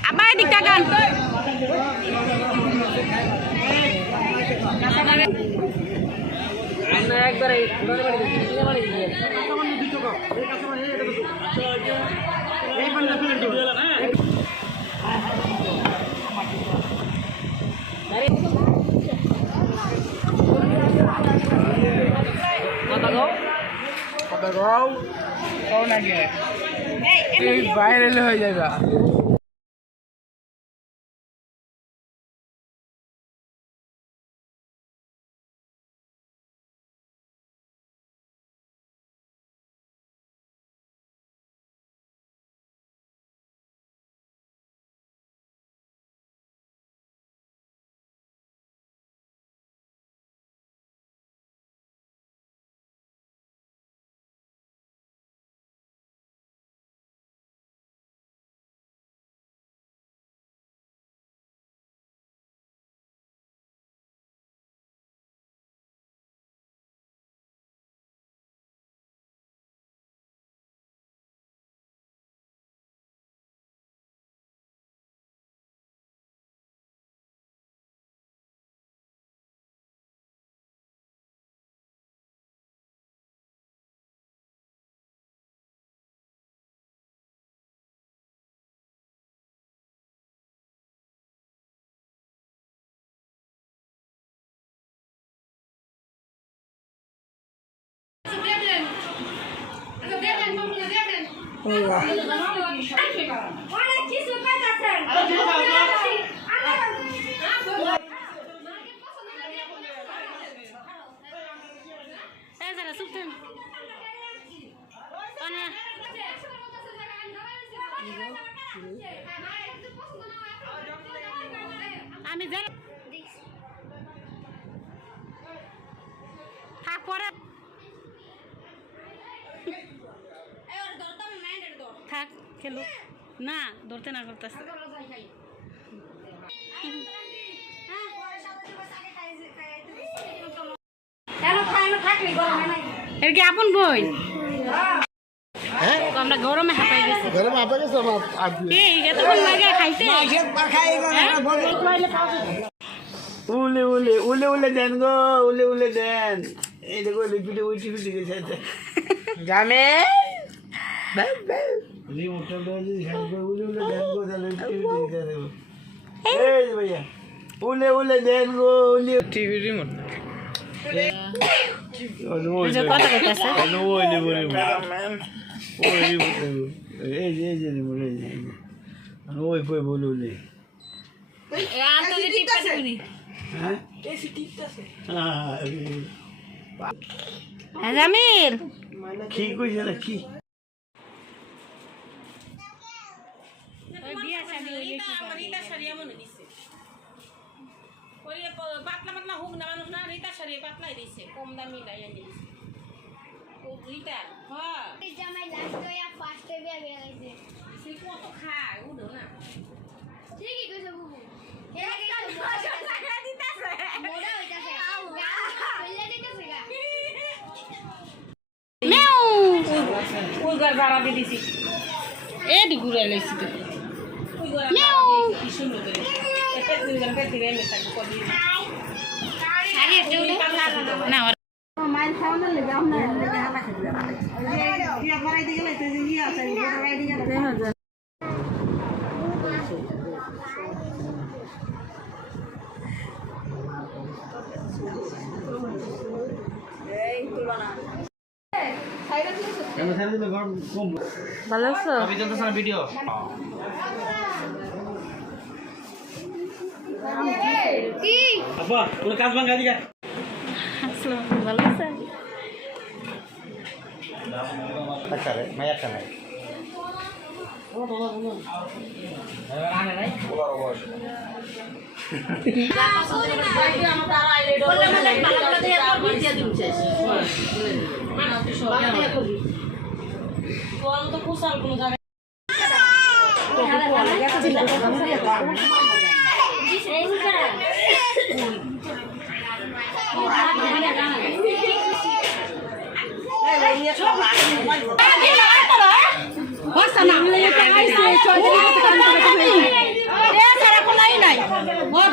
apa yang dikatakan? कौन आ गया viral हो जाएगा আমি যাই থাক পরে থাক খেলো না ধরতে না করতেছে এর কি আপন বই আমরা গরমে হাঁপাই গেছি এতক্ষণ লাগে খাইতে উলে উলে উলে উলে দেন গো উলে উলে দেন এই দেখো লিপিটে উইটি ফিটি গেছে জামে রিমোটটা বেজে উলে উলে দেন গো তাহলে লিপিটে গেছে এই ভাইয়া উলে উলে দেন গো উলে টিভি রিমোট যে কথা কইতাছে ওইলে বলে ওই এই যে রিমোট ওই কই বলে উলে আনতে টিপটা শুনি হ্যাঁ এসি টিপটাছে হ্যাঁ জামিল কি কইছে না কি ওই বিয়া শাদি হইলে কি রিতা শাড়িয়া মনে দিছে ওই পাতলা পাতলা হোক না মানুষ না রিতা শাড়ি পাতলাই দিছে কম দামি লাইয়া দিছে ও রিতা হ্যাঁ এই জামাই লাস্ট হইয়া ফার্স্টে বিয়া বিয়া গেছে সে কত খায় উড়ো না ঠিকই কইছো বুবু ভালো আছো আমি চলতেছ না ভিডিও কি আপা কোন কাজ ভাঙা দিগা আসসালাম ভালো আছো আচ্ছা রে মায়া কানে ও বাবা বলো আনে নাই ওবার বয়স তো কুশাল কোনো জায়গায়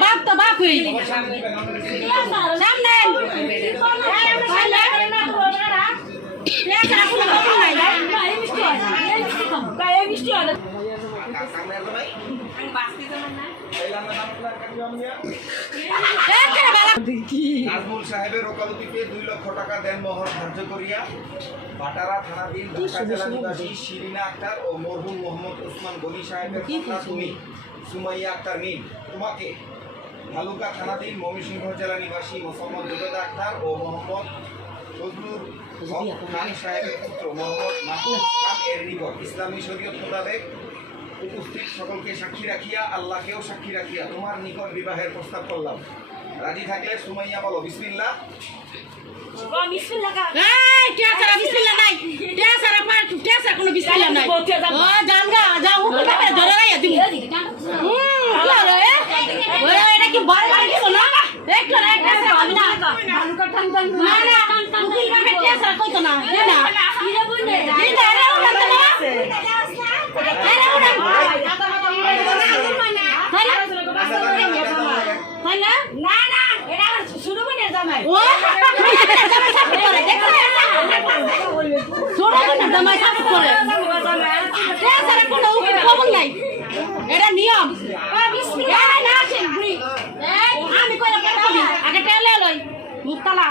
বাপ তো বাপ হই সামনে নাজমুল সাহেবের ওকালতিতে 2 লক্ষ টাকা দেন মোহর ধার্য করিয়া বাটারা থানাধীন ঢাকা জেলা নিবাসী শিরিনা আক্তার ও মরহুম মোহাম্মদ ওসমান গনি সাহেবের কন্যা তুমি সুমাইয়া আক্তার মিম তোমাকে ভালুকা থানাধীন ময়মনসিংহ জেলা নিবাসী মোহাম্মদ জুবেদা আক্তার ও মোহাম্মদ ফজলুর হক খান সাহেবের পুত্র মোহাম্মদ মাহফুজ খান এর নিকট ইসলামী শরীয়ত মোতাবেক উপস্থিত সকলকে সাক্ষী রাখিয়া আল্লাহকেও সাক্ষী রাখিয়া তোমার নিকট বিবাহের প্রস্তাব করলাম। রাজি থাকলে সুমাইয়া বলো বিসমিল্লাহ। এটা নিয়ম আমি আগে টেলে লই মুক্তালা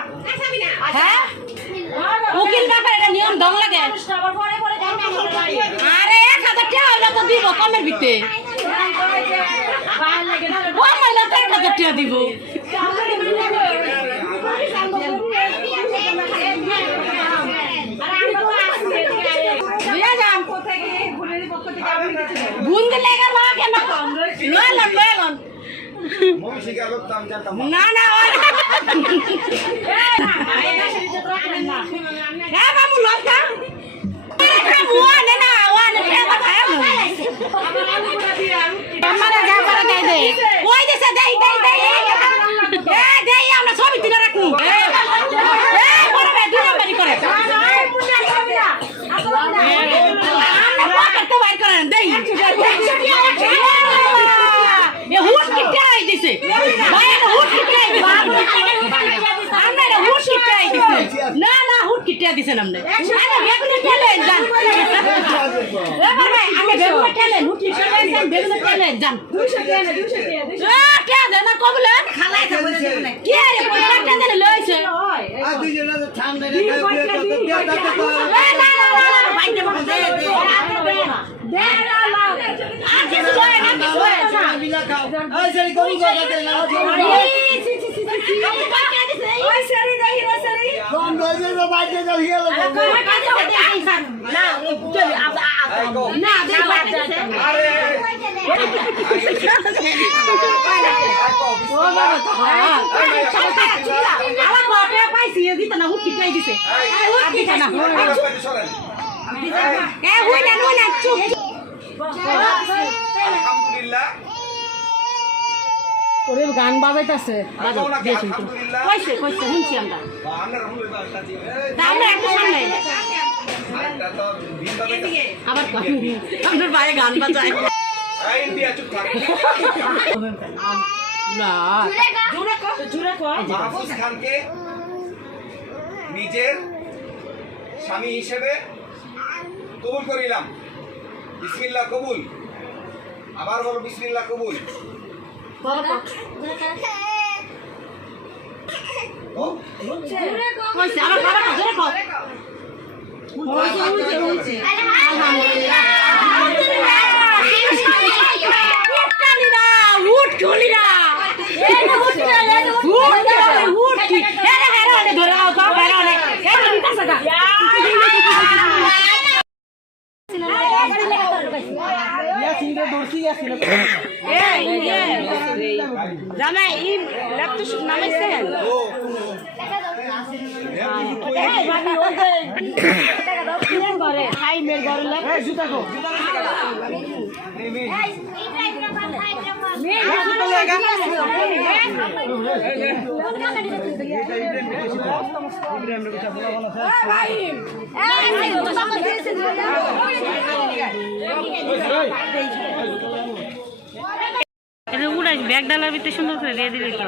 হ্যাঁ উকিল ব্যাপার এটা নিয়ম দম লাগে আরে 1000 টাকা হইলে তো দিব কমের ভিতরে কম হইলে তো 1000 টাকা দিব বুনতে লেগে লাগে না লয়লন লয়লন না না হ্যাঁ বাবু লঙ্কা আমরা ছবি তুলে রাখবো না না হুট কিটিয়া দিছেন আপনি বেগুনে ঠেলেন যান আমি বেগুনে ঠেলেন হুট কিটিয়া দিছেন বেগুনে ঠেলেন যান 200 টাকা দেন না কবলেন খালাই তো বলে দেন কি আরে 50 টাকা দেন লইছে আ দুই জনা ঠান্ডা রে না না না বাইতে বল দে দে দে না না আজ কিছু লয় না কিছু লয় না বিলা খাও এই সেরি কোনি কথা না ওই সেরি দেই রে সেরি কোন দইবে তো বাইতে যাও হিয়া না না দে বাইতে আরে ও বাবা আলা কোটে পাইছি দিত না হুট কিটাই দিছে হুট কিটা না এ হুই না চুপ আলহামদুলিল্লাহ ওরে গান বাজাইতাছে আলহামদুলিল্লাহ কইছে শুনছি আমরা আমরা রুলে বাড়তাছি আমরা একটু সামনে আরেকটা তো ভিন বাজাইতাছে আবার আমাদের বাইরে গান বাজায় এই ইন্ডিয়া চুপ থাক না জুরে কো মাহফুজ খানকে নিজের স্বামী হিসেবে কবুল করিলাম। বিসমিল্লাহ কবুল। আবার বলো বিসমিল্লাহ কবুল। কইছে আবার বাবা জুরে কো হইছে আলহামদুলিল্লাহ উঠ চলিরা উঠ কি হেরে হেরে ধরে আও তো হেরে হেরে হেরে কাছাটা ইয়া সিংরে দর্শি আসছিল জামাই ই ল্যাপটপ নামাইছে এই বানি ওই যে করে হাই মের ঘরে ল্যাপ জুতা কো মে এটা উড়াই ব্যাগ ডালার ভিতরে সুন্দর করে দিয়ে দিলি তো